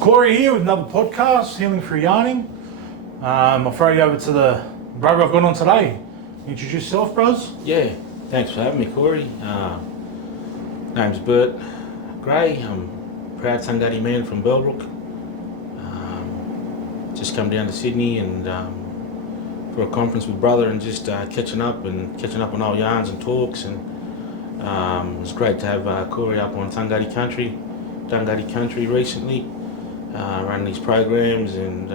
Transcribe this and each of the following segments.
Corey here with another podcast, Healing Through Yarning. I'll throw you over to the brother I've got on today. Introduce yourself, bros. Yeah, thanks for having me, Corey. Name's Bert Grey. I'm a proud Tungati man from Bellbrook. Just come down to Sydney and for a conference with brother and just catching up on old yarns and talks. And it was great to have Corey up on Tungati Country recently, running these programs and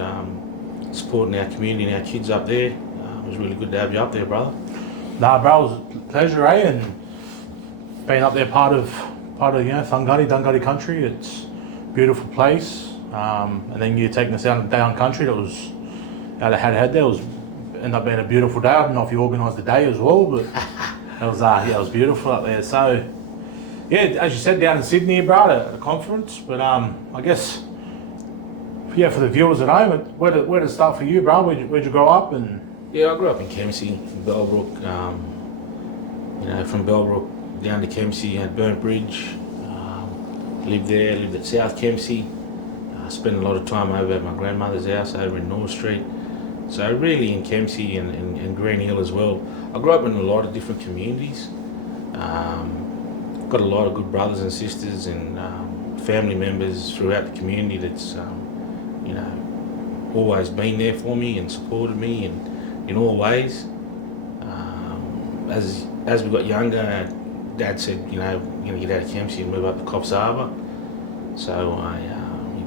supporting our community and our kids up there. It was really good to have you up there, brother. Nah, bro, it was a pleasure, And being up there, part of Tungati Country. It's a beautiful place. And then you taking us down country. That was how they had there. It was ended up being a beautiful day. I don't know if you organised the day as well, but it was beautiful up there. So yeah, as you said, down in Sydney, bro, at a conference. But I guess for the viewers at home, where did it start for you, bro? Where'd you grow up? And yeah, I grew up in Kempsey, in Bellbrook. From Bellbrook down to Kempsey, had Burnt Bridge. Lived at South Kempsey. Spent a lot of time over at my grandmother's house over in North Street. So really in Kempsey and Green Hill as well. I grew up in a lot of different communities. Got a lot of good brothers and sisters and family members throughout the community that's always been there for me and supported me in all ways. As we got younger, Dad said, we're going to get out of Kempsey and move up to Coffs Harbour. So I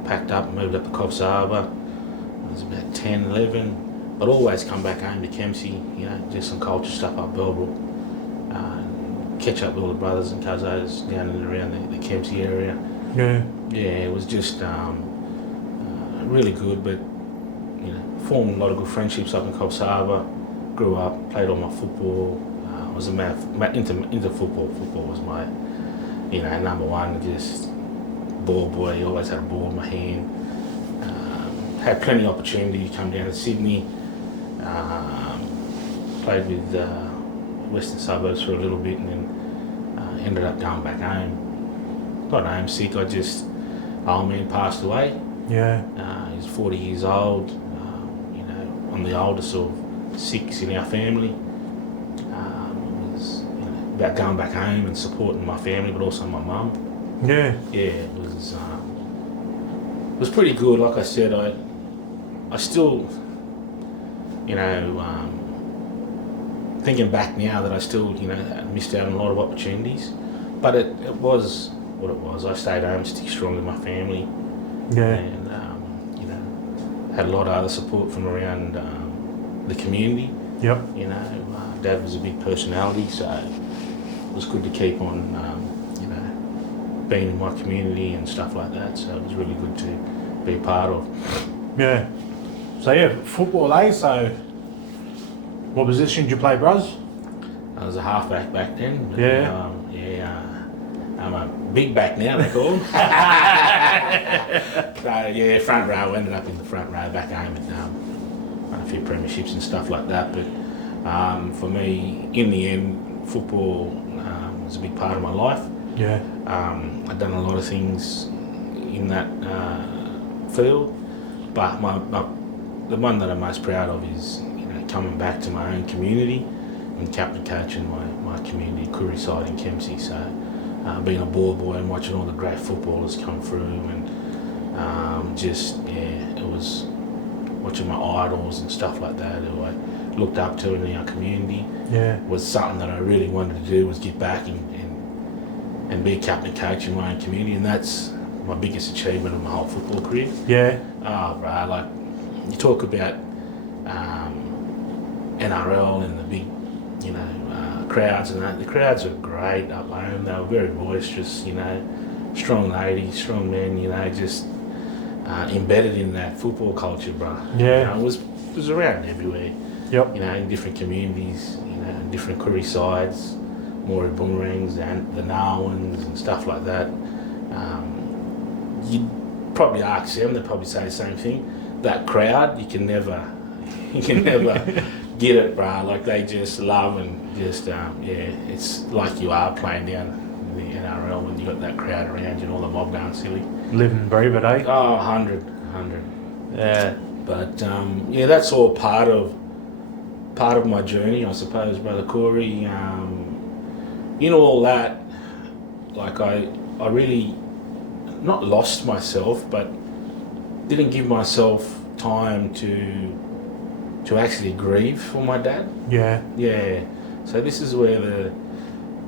packed up and moved up to Coffs Harbour. I was about 10, 11, but always come back home to Kempsey, do some culture stuff up Bellbrook, catch up with all the brothers and cousins down and around the Kempsey area. Yeah, it was just really good, but formed a lot of good friendships up in Coffs Harbour. Grew up, played all my football. Was into football. Football was my, number one. Just ball boy. Always had a ball in my hand. Had plenty of opportunity to come down to Sydney. Played with Western Suburbs for a little bit, and then ended up going back home. Got homesick. Old man passed away. Yeah. He's 40 years old. I'm the oldest of 6 in our family. About going back home and supporting my family, but also my mum. Yeah. Yeah, it was pretty good. Like I said, I still, thinking back now that I still, missed out on a lot of opportunities. But it was what it was. I stayed home, stick strong with my family. Yeah. And, had a lot of other support from around the community. Yep. Dad was a big personality, so it was good to keep on, being in my community and stuff like that. So it was really good to be a part of. Yeah. So football, So what position did you play, bros? I was a halfback back then. But, Yeah. I'm a big back now, they call them. So front row. Ended up in the front row back home and won a few premierships and stuff like that. But for me, in the end, football was a big part of my life. Yeah. I've done a lot of things in that field, but the one that I'm most proud of is coming back to my own community and captain coaching my community Koori side in Kempsey. So being a ball boy and watching all the great footballers come through and it was watching my idols and stuff like that who I looked up to in our community. Yeah. Was something that I really wanted to do, was get back and be a captain coach in my own community, and that's my biggest achievement of my whole football career. Yeah. Oh, bro, like you talk about NRL and the big, crowds and that. The crowds were great up home. They were very boisterous, strong ladies, strong men, just embedded in that football culture, bro. Yeah. It was around everywhere. Yep. In different communities, different Koori sides, Maori Boomerangs and the Narwhals and stuff like that. You'd probably ask them, they'd probably say the same thing. That crowd, you can never get it, bro. Like they just love and just, it's like you are playing the NRL when you got that crowd around you and all the mob going silly. Live and breathe it, eh? Oh, 100. Yeah. But yeah, that's all part of my journey, I suppose, Brother Corey. In all that, like I really not lost myself, but didn't give myself time to actually grieve for my dad. Yeah. Yeah. So this is where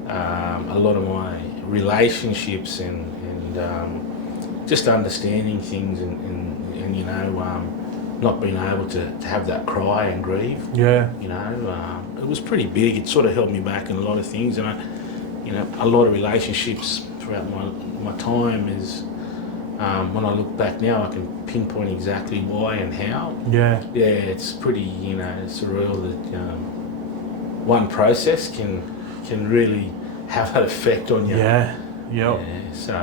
a lot of my relationships and just understanding things and you know, not being able to have that cry and grieve. Yeah. You know, it was pretty big. It sort of held me back in a lot of things, and a lot of relationships throughout my time is. When I look back now, I can pinpoint exactly why and how. Yeah. Yeah, it's pretty, surreal that one process can really have an effect on you. Yeah. Yep. Yeah. So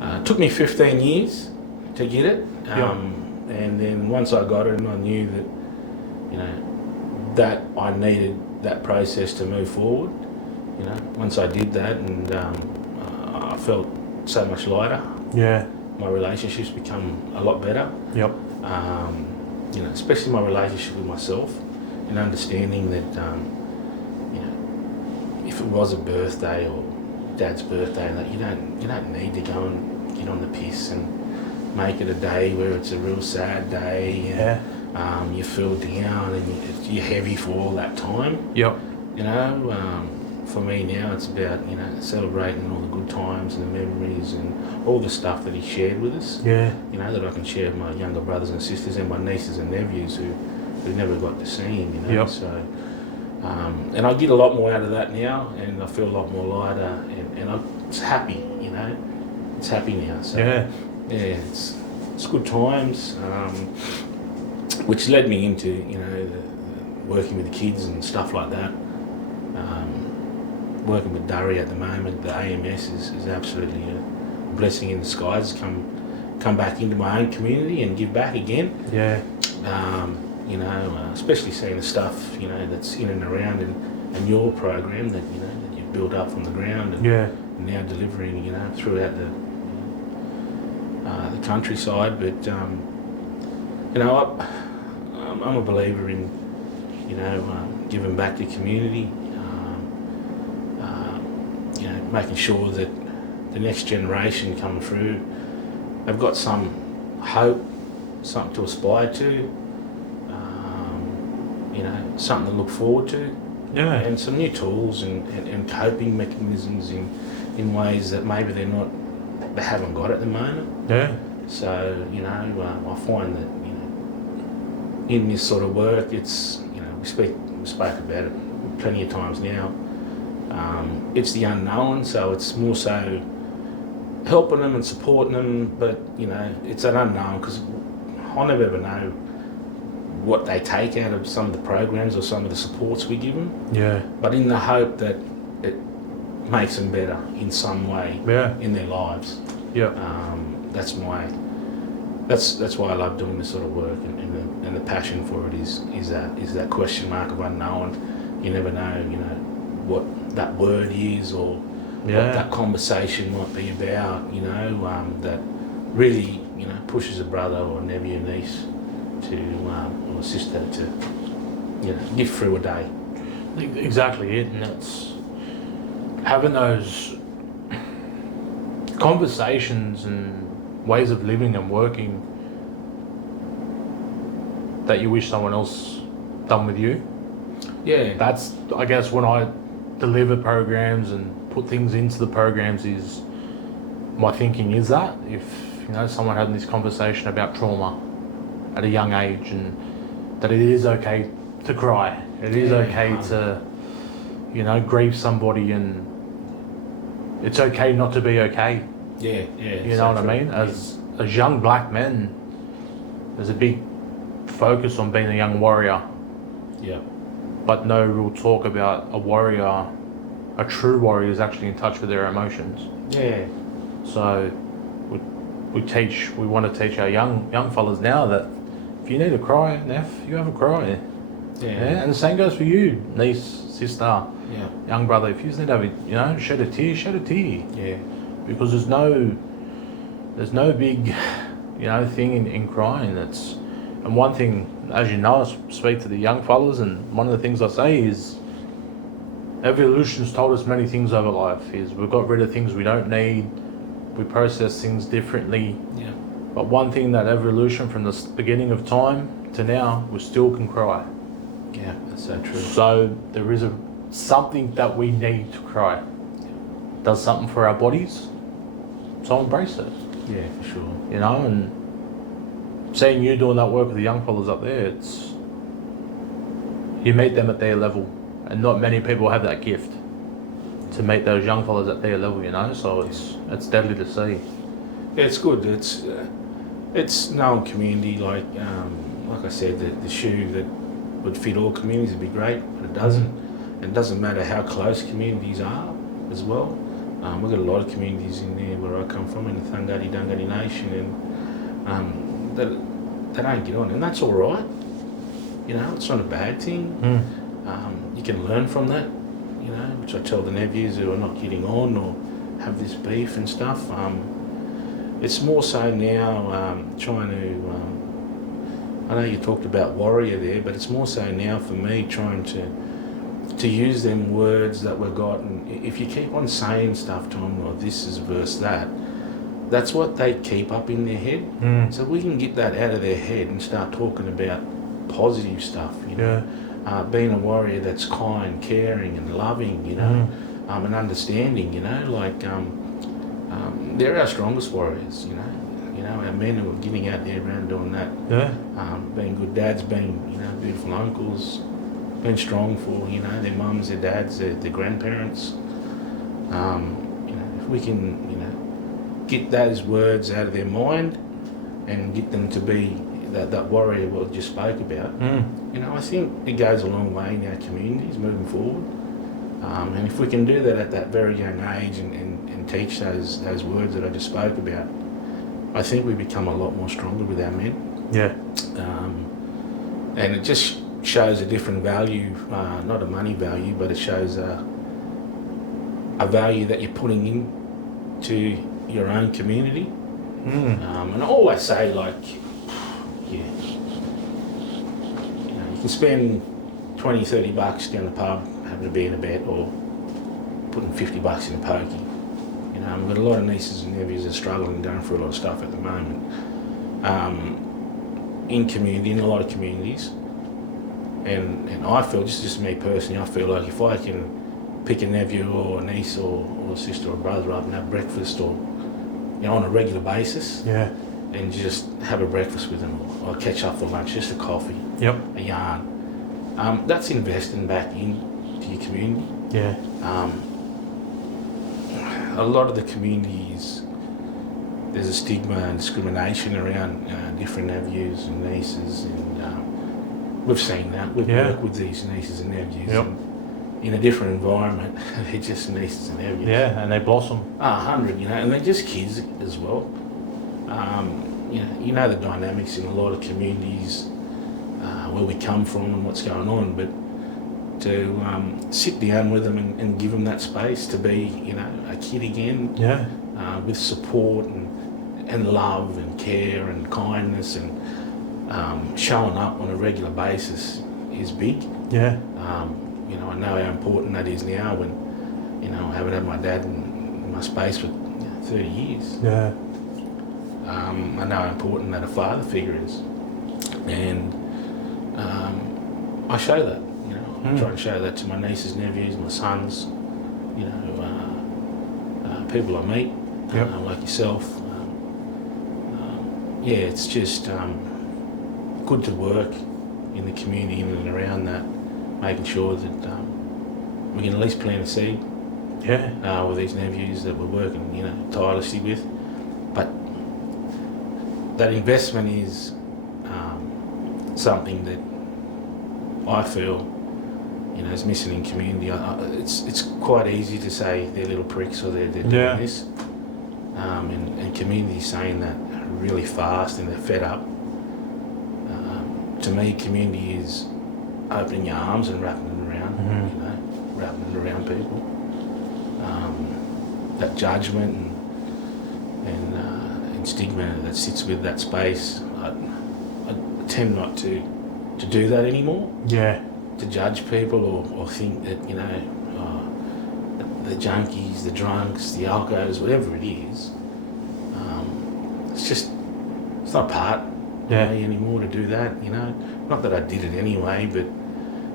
I've took me 15 years to get it, and then once I got it, and I knew that, that I needed that process to move forward. Once I did that, and I felt so much lighter. Yeah. My relationships become a lot better. Yep. Especially my relationship with myself, and understanding that, if it was a birthday or Dad's birthday, that you don't need to go and get on the piss and make it a day where it's a real sad day. Yeah. You feel down and you're heavy for all that time. Yep. For me now, it's about celebrating all the good times and the memories and all the stuff that he shared with us. Yeah. That I can share with my younger brothers and sisters and my nieces and nephews who never got to see him. Yep. So, and I get a lot more out of that now, and I feel a lot more lighter, and I'm happy. It's happy now. So Yeah. it's good times, which led me into working with the kids and stuff like that. Working with Durry at the moment, the AMS is absolutely a blessing in disguise. Come back into my own community and give back again. Yeah. Especially seeing the stuff that's in and around and your program that that you've built up from the ground and now delivering throughout the countryside. But I'm a believer in giving back to community. Making sure that the next generation coming through, they've got some hope, something to aspire to, something to look forward to, and some new tools and coping mechanisms in ways that maybe they haven't got at the moment. Yeah. So I find that in this sort of work, it's we spoke about it plenty of times now. It's the unknown, so it's more so helping them and supporting them, but it's an unknown because I'll never ever know what they take out of some of the programs or some of the supports we give them. Yeah. But in the hope that it makes them better in some way in their lives. Yeah. That's why I love doing this sort of work, and the passion for it is that question mark of unknown. You never know, what that word is or what that conversation might be about, that really, pushes a brother or nephew or niece to, or sister to, get through a day. Exactly it, and it's having those conversations and ways of living and working that you wish someone else done with you. Yeah. That's, I guess, when I deliver programs and put things into the programs, is my thinking is that if someone having this conversation about trauma at a young age, and that it is okay to cry, it is okay to grieve somebody, and it's okay not to be okay. You know what I mean? As young black men, there's a big focus on being a young warrior. Yeah. But no real talk about a warrior. A true warrior is actually in touch with their emotions. Yeah. So we want to teach our young fellas now that if you need to cry, Neff, you have a cry. Yeah. And the same goes for you, niece, sister, Yeah. young brother. If you need to have, shed a tear, shed a tear. Yeah. Because there's no big, thing in crying. And one thing, as you know, I speak to the young fellas, and one of the things I say is, evolution's told us many things over life. Is we've got rid of things we don't need, we process things differently. Yeah. But one thing that evolution from the beginning of time to now, we still can cry. Yeah, that's so true. So there is something that we need to cry. Does something for our bodies, so embrace it. Yeah, for sure. And seeing you doing that work with the young fellas up there, it's, you meet them at their level, and not many people have that gift to meet those young fellas at their level. So it's deadly to see. Yeah, it's good. It's known community. Like I said, the shoe that would fit all communities would be great, but it doesn't. And it doesn't matter how close communities are as well. We've got a lot of communities in there where I come from, in the Dungari Nation, and they don't get on, and that's all right. It's not a bad thing. You can learn from that, which I tell the nephews who are not getting on or have this beef and stuff. It's more so now trying to, I know you talked about warrior there, but it's more so now for me trying to use them words that we've got, and if you keep on saying stuff to them, or this is versus that's what they keep up in their head. So we can get that out of their head and start talking about positive stuff, being a warrior that's kind, caring and loving, and understanding, they're our strongest warriors, our men who are getting out there around doing that, being good dads, being, beautiful uncles, being strong for, their mums, their dads, their grandparents. If we can, get those words out of their mind and get them to be that warrior what I just spoke about, I think it goes a long way in our communities moving forward. And if we can do that at that very young age and teach those words that I just spoke about, I think we become a lot more stronger with our men. Yeah. And it just shows a different value, not a money value, but it shows a value that you're putting into your own community. And I always say, you can spend 20, 30 bucks down the pub having a beer and a bet, or putting 50 bucks in a pokey. We've got a lot of nieces and nephews that are struggling and going through a lot of stuff at the moment. In a lot of communities. And I feel, just me personally, I feel like if I can pick a nephew or a niece or a sister or brother up and have breakfast, or on a regular basis, and just have a breakfast with them, or catch up for lunch, just a coffee, a yarn, that's investing back into your community. A lot of the communities, there's a stigma and discrimination around different nephews and nieces, and we've seen that. We've worked with these nieces and nephews, and in a different environment, they're just nieces and nephews. Yeah, and they blossom. 100, and they're just kids as well. The dynamics in a lot of communities, where we come from and what's going on, but to sit down with them and give them that space to be, a kid again, with support and love and care and kindness, and showing up on a regular basis is big. I know how important that is now when, I haven't had my dad in my space for 30 years. I know how important that a father figure is. And I show that, I try and show that to my nieces, nephews, my sons, people I meet, like yourself. It's just good to work in the community in and around that, making sure that we can at least plant a seed with these nephews that we're working, tirelessly with. But that investment is something that I feel, is missing in community. It's quite easy to say they're little pricks or they're doing this, and community saying that really fast and they're fed up. To me, community is opening your arms and wrapping it around, you know, wrapping it around people. That judgment and stigma that sits with that space, I tend not to do that anymore. Yeah. To judge people or think that, you know, the junkies, the drunks, the alcohols, whatever it is, it's not part of me anymore to do that, you know. Not that I did it anyway, but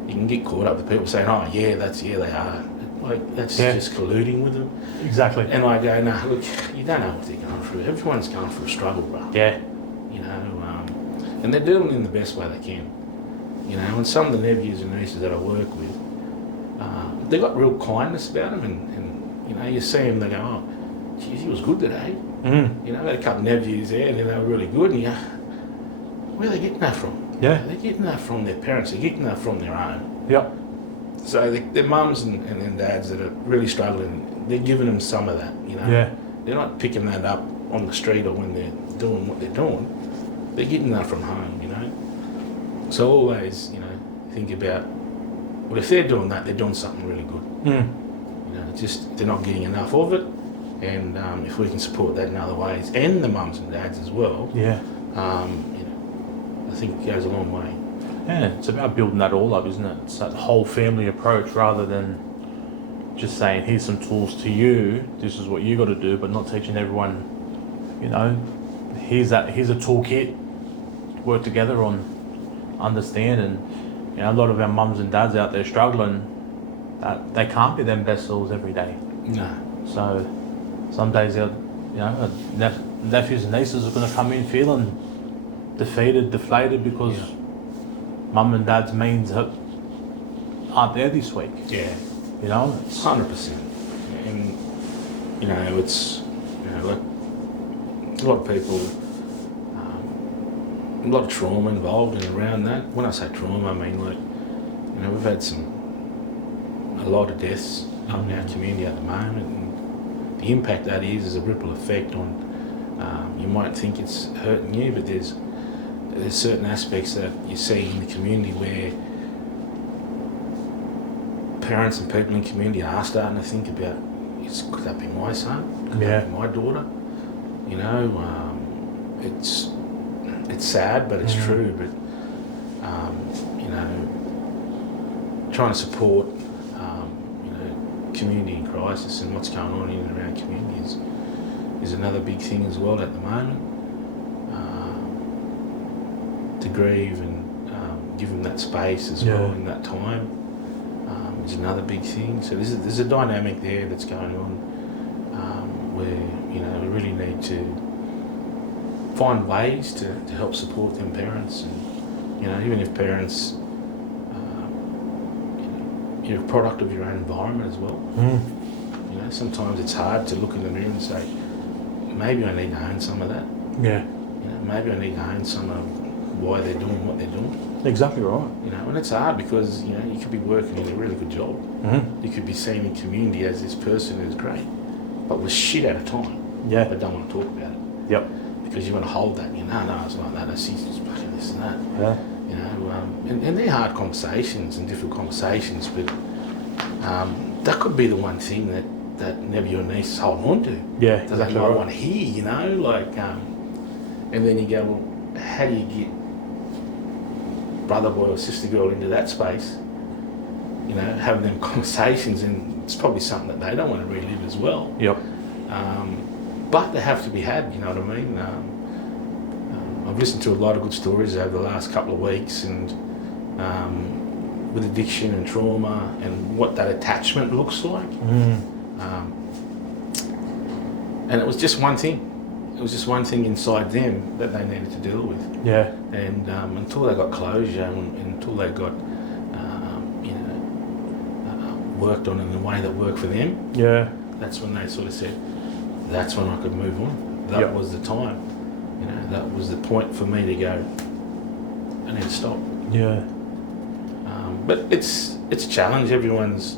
you can get caught up with people saying, oh yeah, they are. Like, that's just colluding with them. Exactly. And I go, no, look, you don't know what they're going through. Everyone's going through a struggle, bro. Yeah. You know, and they're doing it in the best way they can. You know, and some of the nephews and nieces that I work with, they've got real kindness about them, and you know, you see them, they go, oh, geez, he was good today. You know, I had a couple of nephews there, and they were really good, and you go, where are they getting that from? Yeah. They're getting that from their parents, they're getting that from their own. Yep. So their mums and dads that are really struggling, they're giving them some of that, you know. Yeah. They're not picking that up on the street or when they're doing what they're doing. They're getting that from home, you know. So always, you know, think about, well, if they're doing that, they're doing something really good. You know, it's just they're not getting enough of it. And if we can support that in other ways, and the mums and dads as well, you know, I think it goes a long way. Yeah, it's about building that all up, isn't it? It's that whole family approach rather than just saying, here's some tools to you, this is what you got to do, but not teaching everyone, you know, here's a toolkit, work together on, understand. And, you know, a lot of our mums and dads out there struggling, that they can't be them best selves every day. No. So some days, you know, nephews and nieces are going to come in feeling defeated, deflated because mum and dad's means aren't there this week. Yeah. You know, it's 100%. And, you know, it's, you know, like a lot of people, a lot of trauma involved and around that. When I say trauma, I mean, like, you know, we've had a lot of deaths up in our community at the moment, and the impact that is a ripple effect on, you might think it's hurting you, but there's certain aspects that you see in the community where parents and people in the community are starting to think about, could that be my son? Could that be my daughter? You know, it's sad, but it's true. But you know, trying to support you know, community in crisis and what's going on in and around communities is another big thing as well at the moment. To grieve and give them that space as well in that time is another big thing. So there's a dynamic there that's going on where, you know, we really need to find ways to help support them parents. And, you know, even if parents, you know, you're a product of your own environment as well. You know, sometimes it's hard to look in the mirror and say, maybe I need to own some of that. Yeah. You know, maybe I need to own some of why they're doing what they're doing. Exactly right. You know, and it's hard because, you know, you could be working in a really good job. You could be seen in community as this person who's great, but with shit at a time. Yeah. But don't want to talk about it. Yep. Because you want to hold that. You know, no, it's like that. I see fucking this and that. Yeah. You know, and they're hard conversations and difficult conversations, but that could be the one thing that never your niece is holding on to. Yeah. Does that not want to hear, you know? Like, and then you go, well, how do you get brother boy or sister girl into that space? You know, having them conversations, and it's probably something that they don't want to relive as well. Yep. But they have to be had, you know what I mean? I've listened to a lot of good stories over the last couple of weeks, and with addiction and trauma and what that attachment looks like. And it was just one thing. It was just one thing inside them that they needed to deal with. Yeah. And until they got closure and until they got, you know, worked on in a way that worked for them, that's when they sort of said, that's when I could move on. That was the time. You know, that was the point for me to go, I need to stop. Yeah. But it's a challenge. Everyone's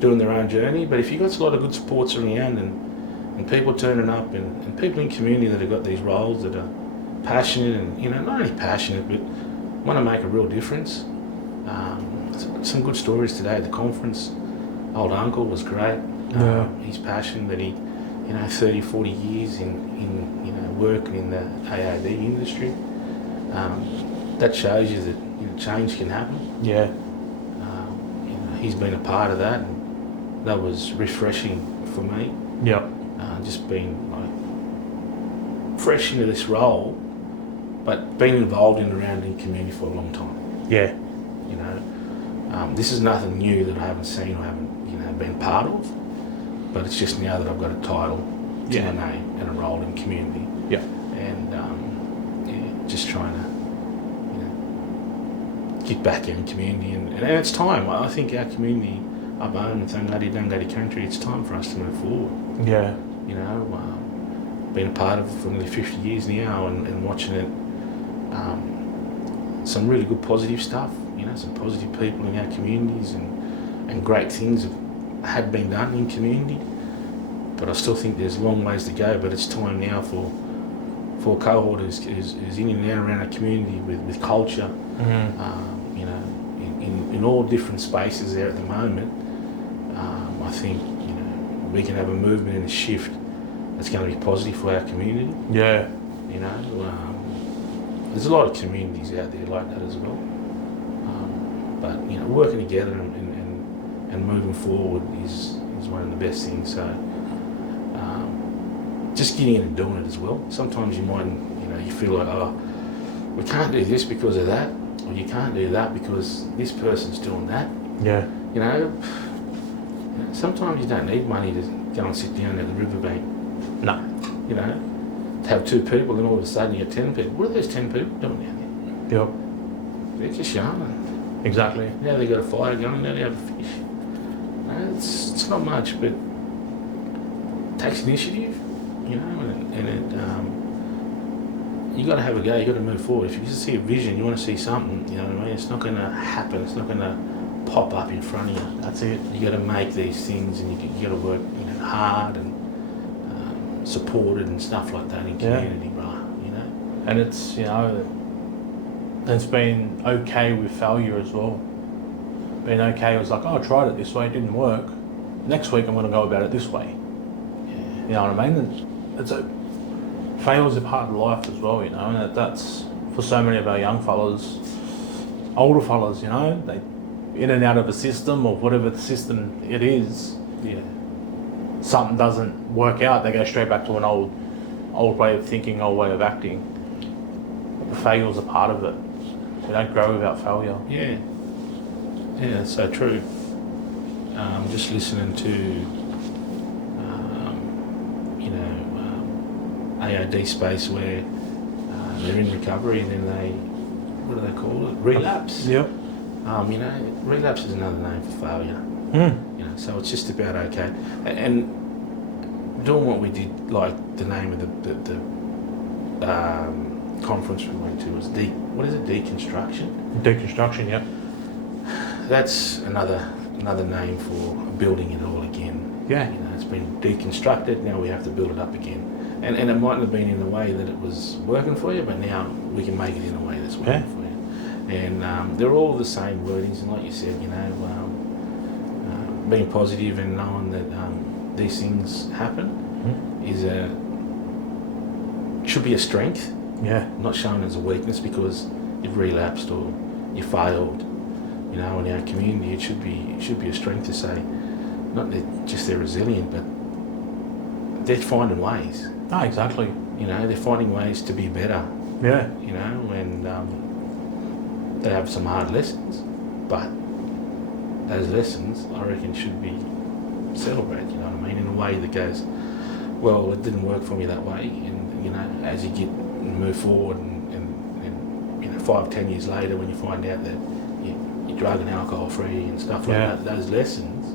doing their own journey. But if you've got a lot of good supports around and people turning up and people in community that have got these roles that are passionate and, you know, not only passionate but want to make a real difference, Some good stories today at the conference. Old uncle was great. Yeah. His passion that he, 30, 40 years in working in the AAD industry. That shows you that change can happen. Yeah. He's been a part of that, and that was refreshing for me. Yep. Just being like fresh into this role, but being involved in the rounding community for a long time. Yeah. This is nothing new that I haven't seen or haven't been part of, but it's just now that I've got a title to my name and a role in community. Yeah. And just trying to get back in community, and it's time. I think our community up home in Dungari country, it's time for us to move forward. Yeah. Been a part of it for nearly 50 years now, and watching it, some really good positive stuff, some positive people in our communities, and great things had been done in community, but I still think there's long ways to go. But it's time now for a cohort who's in and out around our community with culture, in all different spaces there at the moment. I think we can have a movement and a shift that's going to be positive for our community. Yeah. There's a lot of communities out there like that as well. But working together and moving forward is one of the best things. So just getting in and doing it as well. Sometimes you might, you feel like, oh, we can't do this because of that, or you can't do that because this person's doing that. Yeah. Sometimes you don't need money to go and sit down at the riverbank. No. To have 2 people, and all of a sudden you get 10 people. What are those 10 people doing down there? Yep. They're just yarning. Exactly. Now they got a fire going, now they have a fish. It's not much, but it takes initiative, and you got to have a go. You got to move forward. If you just see a vision, you want to see something. You know what I mean? It's not going to happen. It's not going to pop up in front of you. That's it. You got to make these things, and you got to work, hard and supported and stuff like that in community, bro. And it's it's been okay with failure as well. Being okay was like, oh, I tried it this way, it didn't work. Next week I'm going to go about it this way. Yeah. You know what I mean? Failures are part of life as well, and that's for so many of our young fellas, older fellas, they in and out of a system or whatever the system it is. Yeah. Something doesn't work out, they go straight back to an old way of thinking, old way of acting. The failures are part of it. We don't grow without failure. Yeah. Yeah, that's so true. Just listening to, AOD space where they're in recovery and then what do they call it? Relapse. Yep. Relapse is another name for failure. So it's just about okay. And doing what we did, like the name of the conference we went to was deconstruction. Deconstruction, yep. That's another name for building it all again. Yeah. It's been deconstructed, now we have to build it up again. And it mightn't have been in the way that it was working for you, but now we can make it in a way that's working for you. And they're all the same wordings, and like you said, being positive and knowing that these things happen should be a strength. Yeah. Not shown as a weakness because you've relapsed or you failed. In our community, it should be a strength to say, not that just they're resilient, but they're finding ways. Oh, exactly. They're finding ways to be better. Yeah. And they have some hard lessons, but those lessons, I reckon, should be celebrated. You know what I mean? In a way that goes, well, it didn't work for me that way, and as you move forward, and 5-10 years later, when you find out that you're drug and alcohol free and stuff like that, those lessons,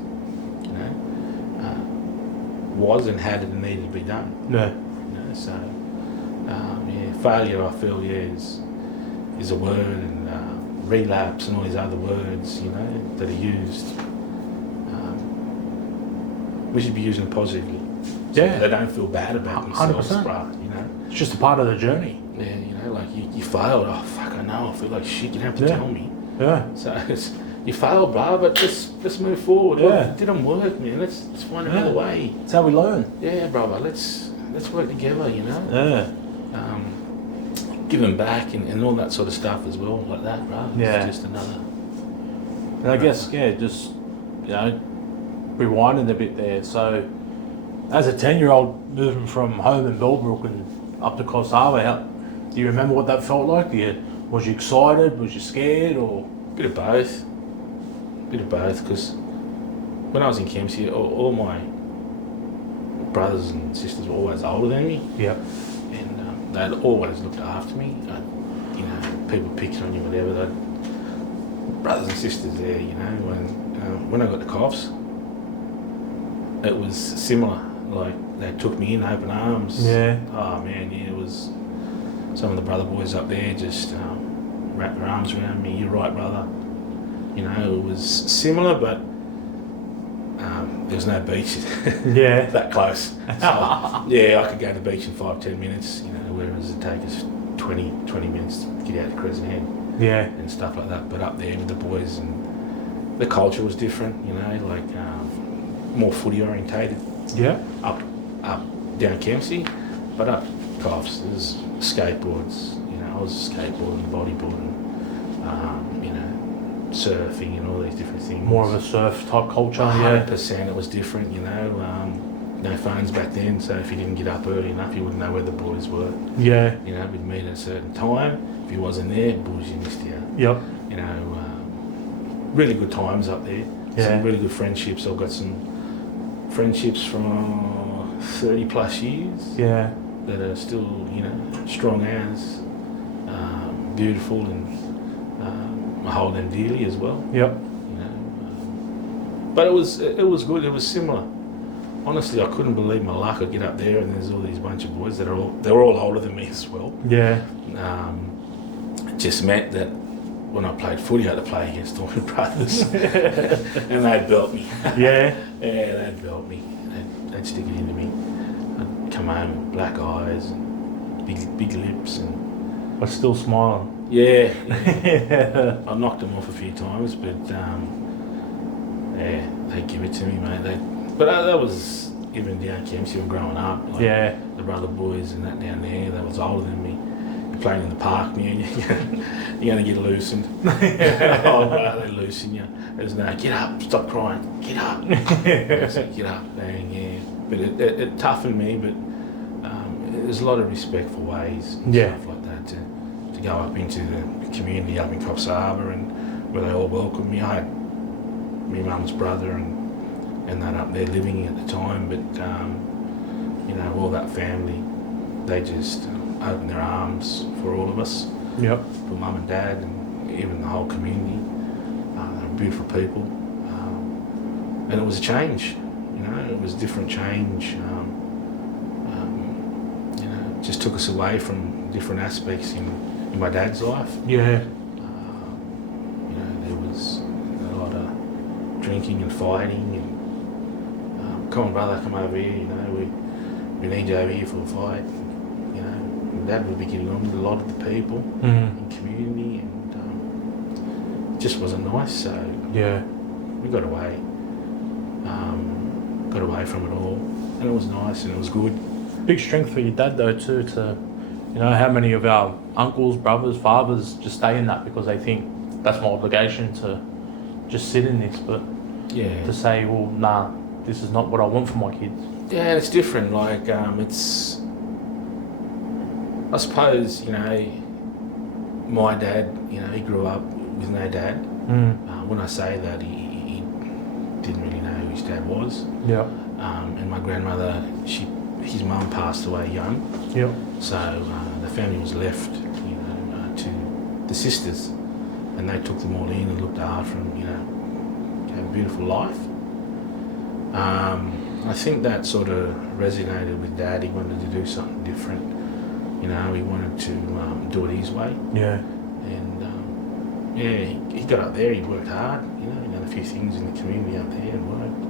was and had and needed to be done. Yeah. So failure, I feel, is a word, and relapse and all these other words, that are used. We should be using them positively. So they don't feel bad about themselves, 100%. bruh, It's just a part of the journey. Yeah, like you failed. Oh fuck, I know. I feel like shit. You don't have to tell me. Yeah. So you failed, bro, but let's move forward. Yeah. Look, it didn't work, man. Let's find another way. That's how we learn. Yeah, brother. Let's work together. Yeah. Giving back and all that sort of stuff as well, like that, bro. Yeah. It's just another. And I guess, just, rewinding a bit there. So, as a 10-year-old moving from home in Bellbrook and up to Coffs Harbour, do you remember what that felt like? Was you excited? Was you scared? Or Bit of both. Because when I was in Kempsey, all my brothers and sisters were always older than me. yeah, And they'd always looked after me. People picking on you, whatever. Brothers and sisters there, when I got to Coffs, it was similar. Like, they took me in open arms. Yeah. Oh man, yeah, it was. Some of the brother boys up there just wrapped their arms around me. You're right, brother. It was similar, but there was no beach yeah, that close. So, yeah, I could go to the beach in 5-10 minutes, whereas it'd take us 20 minutes to get out to Crescent Head yeah, and stuff like that. But up there with the boys, and the culture was different, like more footy orientated. yeah, Up down Kempsey, but up Coffs, there's skateboards. I was skateboarding, bodyboarding, surfing, and all these different things. more of a surf type culture. 100%, it was different. No phones back then, so if you didn't get up early enough, you wouldn't know where the boys were. Yeah, We'd meet at a certain time. If he wasn't there, boys, you missed out. yep, Really good times up there. Yeah. Some really good friendships. I've got some friendships from 30 plus years yeah, that are still, strong as, beautiful, and I hold them dearly as well. yep, But it was good. It was similar. Honestly, I couldn't believe my luck. I get up there and there's all these bunch of boys that they're all older than me as well. yeah, It just meant that when I played footy, I had to play against all my brothers, and they'd belt me. yeah, Yeah, they'd belt me. They'd stick it into me. I'd come home with black eyes and big lips, and but still smiling. yeah. yeah, I knocked them off a few times, but yeah, they give it to me, mate. But that was even down Kempsey growing up. Like yeah, the brother boys and that down there, they was older than me. You're playing in the park, man. You're gonna get loosened. Oh, right, they loosen you. There's no get up, stop crying, get up. I said, get up, bang, yeah. But it toughened me. But there's a lot of respectful ways and Yeah. stuff like that to go up into the community up in Coffs Harbour, and where they all welcomed me. I had my mum's brother and that up there living at the time, but all that family, they just opened their arms for all of us, yep, for mum and dad, and even the whole community. They were beautiful people, and it was a change. It was a different change. It just took us away from different aspects in my dad's life. yeah, There was a lot of drinking and fighting, and come on, brother, come over here. We need you over here for a fight. Dad would be getting on with a lot of the people in the community, and it just wasn't nice. So yeah, we got away from it all, and it was nice and it was good. big strength for your dad though too. To how many of our uncles, brothers, fathers just stay in that because they think that's my obligation to just sit in this, but Yeah. to say, well, nah, this is not what I want for my kids. Yeah, it's different. Like, I suppose, my dad, he grew up with no dad. When I say that, he didn't really know who his dad was. Yeah, And my grandmother, his mum passed away young. yeah, So the family was left, to the sisters, and they took them all in and looked after them, had a beautiful life. I think that sort of resonated with Dad. He wanted to do something different. He wanted to do it his way. yeah, And he got up there. He worked hard. He done a few things in the community up there and worked.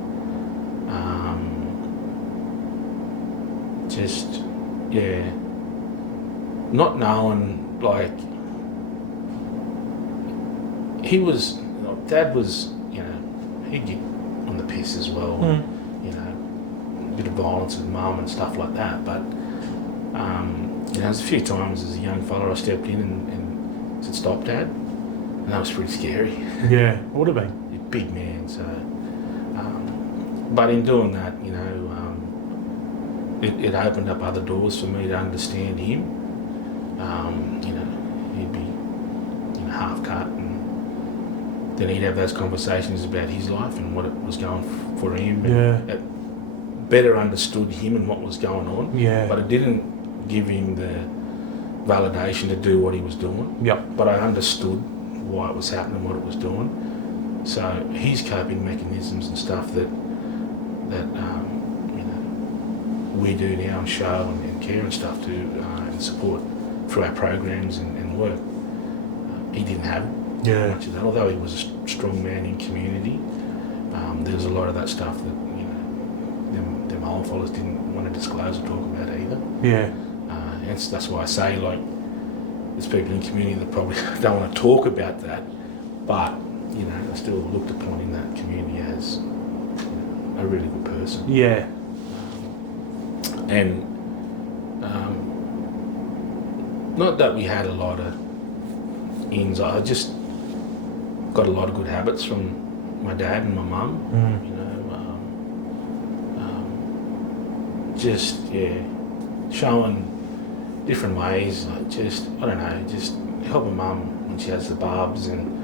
Not knowing, like, he was, Dad was, he'd get on the piss as well. A bit of violence with Mum and stuff like that. But there's a few times as a young fella I stepped in and said, "Stop, Dad," and that was pretty scary. Yeah, it would have been. A big man, so. But in doing that, it opened up other doors for me to understand him. He'd be half cut, and then he'd have those conversations about his life and what it was going for him. And it better understood him and what was going on. Yeah. But it didn't give him the validation to do what he was doing. Yep. But I understood why it was happening, what it was doing. So his coping mechanisms and stuff that we do now and show and care and stuff to and support through our programs and work, he didn't have much of that. Although he was a strong man in community, there was a lot of that stuff that them old fellas didn't want to disclose or talk about either. Yeah. And that's why I say, like, there's people in community that probably don't want to talk about that, but are still looked upon in that community as a really good person. Yeah. And not that we had a lot of ins. I just got a lot of good habits from my dad and my mum. Showing different ways. Like just helping mum when she has the barbs, and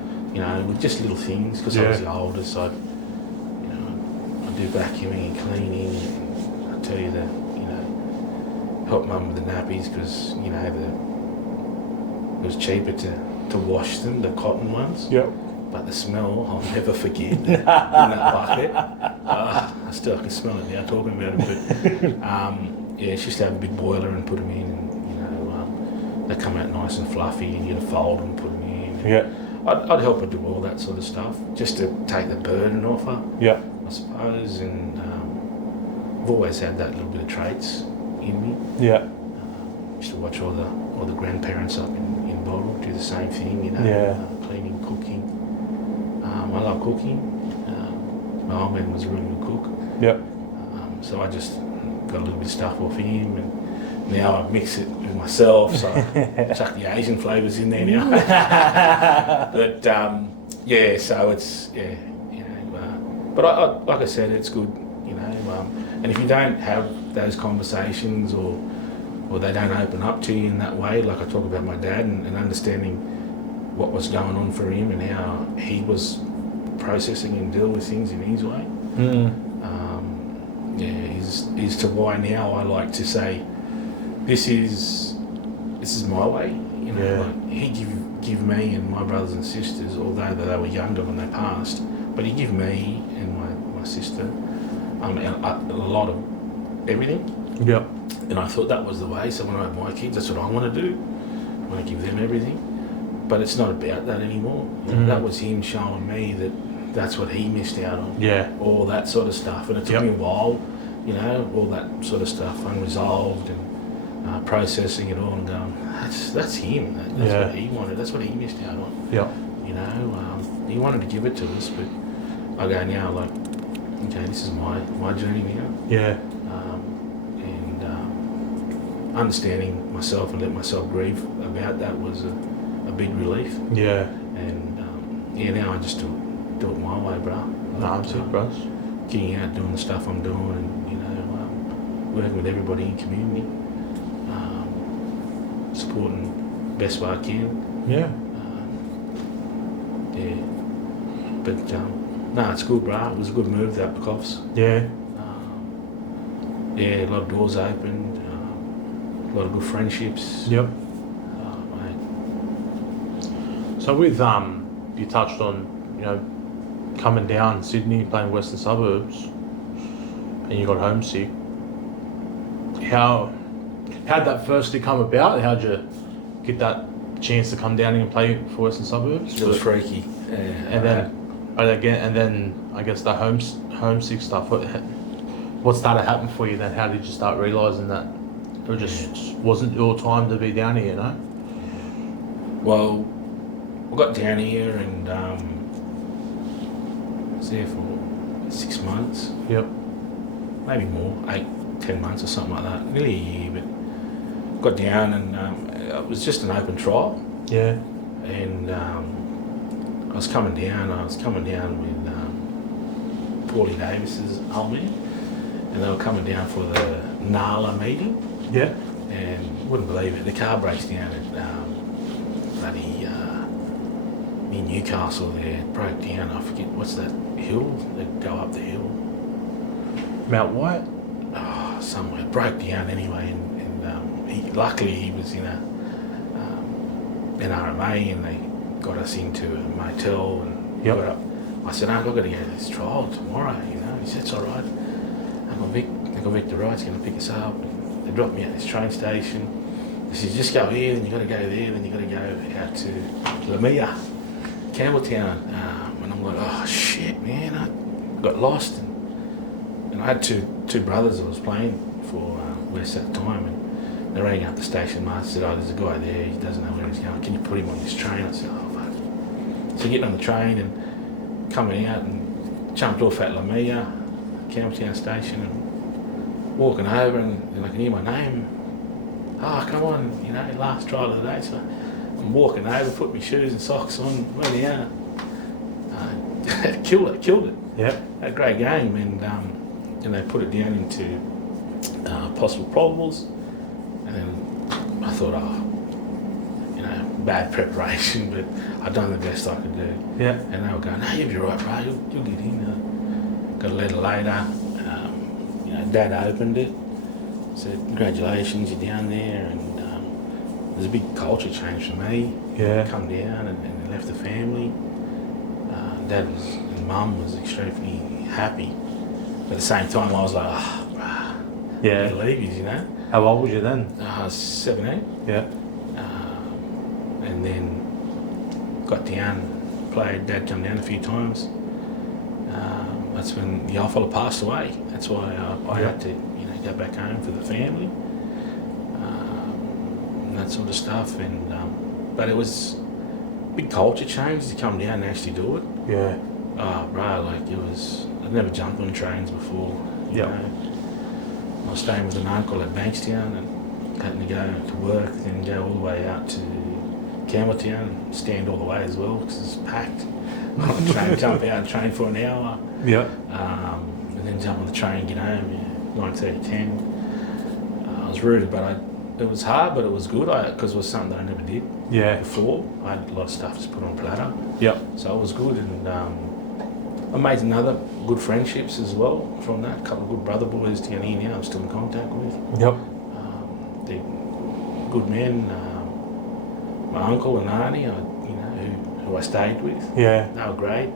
with just little things. Because I was the oldest, I do vacuuming and cleaning. And I tell you that help mum with the nappies because it was cheaper to wash them, the cotton ones. Yep. But the smell, I'll never forget in that bucket. I can smell it now talking about it. But she used to have a big boiler and put them in, and they come out nice and fluffy, and you'd fold them, put them in. Yeah. I'd help her do all that sort of stuff just to take the burden off her. Yeah. I suppose, and I've always had that little bit of traits in me. Yeah. Used to watch all the grandparents up in Bottle do the same thing, cleaning, cooking. I love cooking. My old man was a really good cook. Yep. So I just got a little bit of stuff off him, and now I mix it with myself, so I chuck the Asian flavours in there now. But so it's but I like I said, it's good, and if you don't have those conversations or they don't open up to you in that way, like I talk about my dad and understanding what was going on for him and how he was processing and dealing with things in his way. Is to why now I like to say this is my way. Like he give me and my brothers and sisters, although they were younger when they passed, but he give me and my sister a lot of everything. Yep. And I thought that was the way. So when I have my kids, that's what I want to do. I want to give them everything. But it's not about that anymore. That was him showing me that that's what he missed out on. Yeah. All that sort of stuff. And it took me a while, all that sort of stuff unresolved and processing it all and going, that's him. That's what he wanted. That's what he missed out on. Yeah. He wanted to give it to us, but I go now like, okay, this is my journey now. Yeah. Understanding myself and let myself grieve about that was a big relief. Yeah. And now I just do it my way, bro. That's it, bro. Getting out, doing the stuff I'm doing, and working with everybody in community, supporting best way I can. Yeah. But no, it's good, bro. It was a good move that Coffs. Yeah. A lot of doors opened. A lot of good friendships. Yep. Mate. So with you touched on, coming down Sydney, playing Western Suburbs, and you got homesick. How'd that firstly come about? How'd you get that chance to come down and play for Western Suburbs? It was freaky. And then I guess the homesick stuff. What started happening for you then? How did you start realising that it just wasn't your time to be down here, Well, I got down here and was there for 6 months, Yep. maybe more, 8, 10 months or something like that, nearly a year. But got down and it was just an open trial, Yeah. and I was coming down with Paulie Davis's old man, and they were coming down for the NALA meeting, Yeah. and wouldn't believe it, the car breaks down at bloody near Newcastle there, it broke down, I forget, what's that hill, they go up the hill, Mount White. somewhere, broke down anyway, and luckily he was in an RMA, and they got us into a motel, and Yep. got up. I said, I've got to go to this trial tomorrow, He said, it's all right. Uncle Victor Wright's going to pick us up. They dropped me at this train station. He said, just go here, then you got to go there, then you got to go out to Lamia, Campbelltown. And I'm like, oh shit, man, I got lost. And I had two brothers I was playing for West at the time, and they rang up the station master, said, oh, there's a guy there, he doesn't know where he's going, can you put him on this train? I said, oh fuck. So getting on the train and coming out and jumped off at Lamia, Campbelltown station, and walking over, and I can hear my name. Oh, come on, last trial of the day. So I'm walking over, put my shoes and socks on, where they are. Killed it. Yep. Had a great game, and they put it down into possible probables, and then I thought, bad preparation, but I'd done the best I could do. Yeah. And they were going, no, you'll be right, bro, you'll get in. Got a letter later, Dad opened it, said, congratulations, you're down there, and there's a big culture change for me. Yeah. Come down and left the family. Dad and Mum was extremely happy. But at the same time, I was like, bruh, Yeah. I can't leave you, How old was you then? I was 17. Yeah. And then got down, played, Dad come down a few times. That's when the old fella passed away. That's why I had to, go back home for the family, and that sort of stuff. And but it was a big culture change to come down and actually do it. Yeah. Oh, bro, I'd never jumped on trains before. Yeah. I was staying with an uncle at Bankstown and having to go to work, then go all the way out to Campbelltown and stand all the way as well because it's packed. Train, jump out, train for an hour, Yeah. and then jump on the train, get home. 9:30, 10. I was rooted, but it was hard, but it was good because it was something that I never did Yeah. before. I had a lot of stuff just put on a platter, Yep. so it was good, and I made another good friendships as well from that. A couple of good brother boys down here now I'm still in contact with. Yep. They're good men. My uncle and auntie, who I stayed with, Yeah. they were great.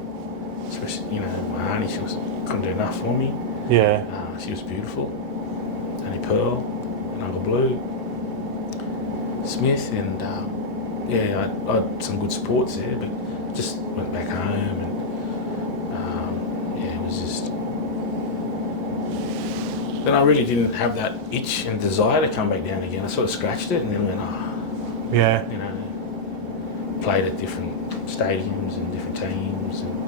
Especially, my auntie, couldn't do enough for me. Yeah. She was beautiful. Auntie Pearl and Uncle Blue Smith, and I had some good supports there, but just went back home, and it was just. Then I really didn't have that itch and desire to come back down again. I sort of scratched it, and then went, Yeah. played at different stadiums and different teams, and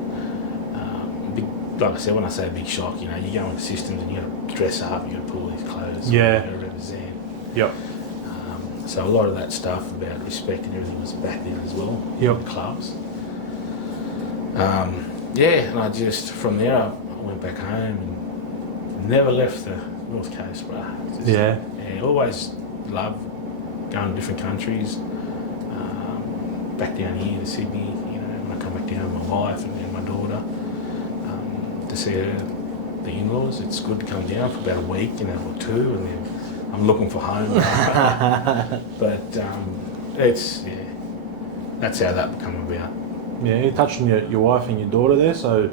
like I said, when I say a big shock, you go into systems and you got to dress up, you got to pull these clothes, Yeah. you got to represent. Yep. So a lot of that stuff about respect and everything was back then as well. Yep. In the clubs. And I just from there I went back home and never left the North Coast, bro. Yeah. Always loved going to different countries. Back down here to Sydney, when I come back down with my wife and my daughter. To see the in-laws, it's good to come down for about a week, or two, and then I'm looking for home. But that's how that come about. Yeah, you touched on your wife and your daughter there, so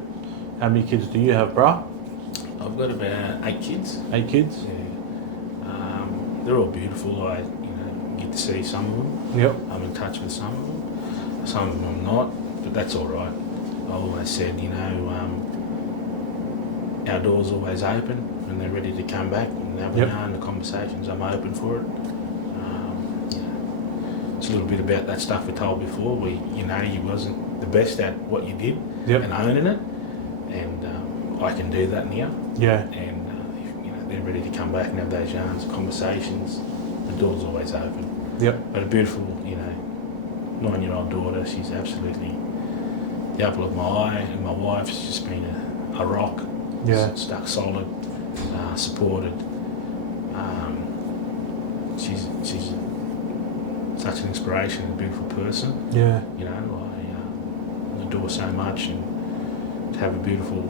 how many kids do you have, bruh? I've got about 8 kids. 8 kids? Yeah. They're all beautiful. I get to see some of them. Yep. I'm in touch with some of them. Some of them I'm not, but that's all right. I always said, our door's always open when they're ready to come back and have Yep. the conversations. I'm open for it. it's a little bit about that stuff we told before. You wasn't the best at what you did Yep. and owning it, and I can do that now. Yeah. And if, they're ready to come back and have those yarns, conversations. The door's always open. Yep. But a beautiful, 9-year-old daughter. She's absolutely the apple of my eye, and my wife's just been a rock. Yeah. Stuck solid, supported. She's such an inspiration, a beautiful person. Yeah. I adore so much, and to have a beautiful,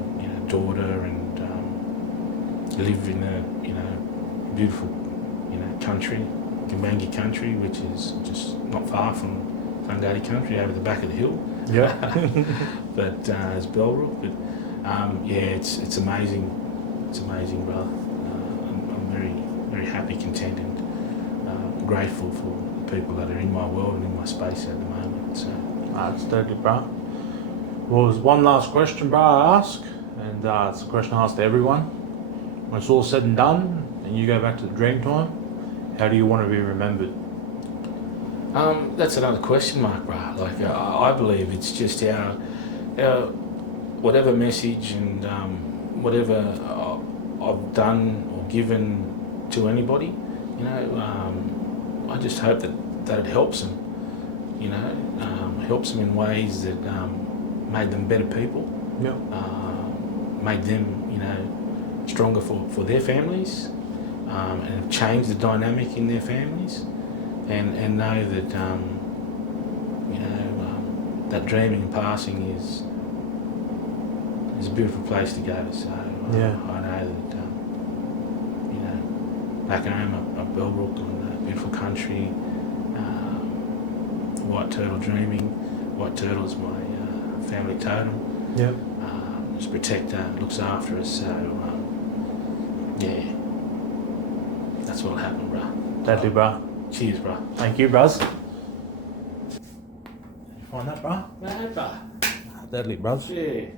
daughter, and live in a beautiful, country, Kimbangi country, which is just not far from Thungari country, over the back of the hill. Yeah. But it's Belrook. But it's amazing. It's amazing, brother. I'm very, very happy, content, and grateful for the people that are in my world and in my space at the moment. So That's totally, bro. Well, there's one last question, bro, I ask, and it's a question I ask to everyone. When it's all said and done, and you go back to the dream time, how do you want to be remembered? That's another question mark, bro. Like I believe it's just our whatever message and whatever I've done or given to anybody, I just hope that it helps them. Helps them in ways that made them better people. Yeah. Made them, stronger for their families, and have changed the dynamic in their families, and know that that dreaming and passing is a beautiful place to go. So Yeah. I know that back home at Belrook, in a beautiful country, white turtle dreaming. White turtle's my family totem. Yeah. Just protector, looks after us. So that's what'll happen, bro. Totally, bro. Cheers, bro. Thank you, bros. Did you find that, bro? No, bro. Deadly, bros. Yeah.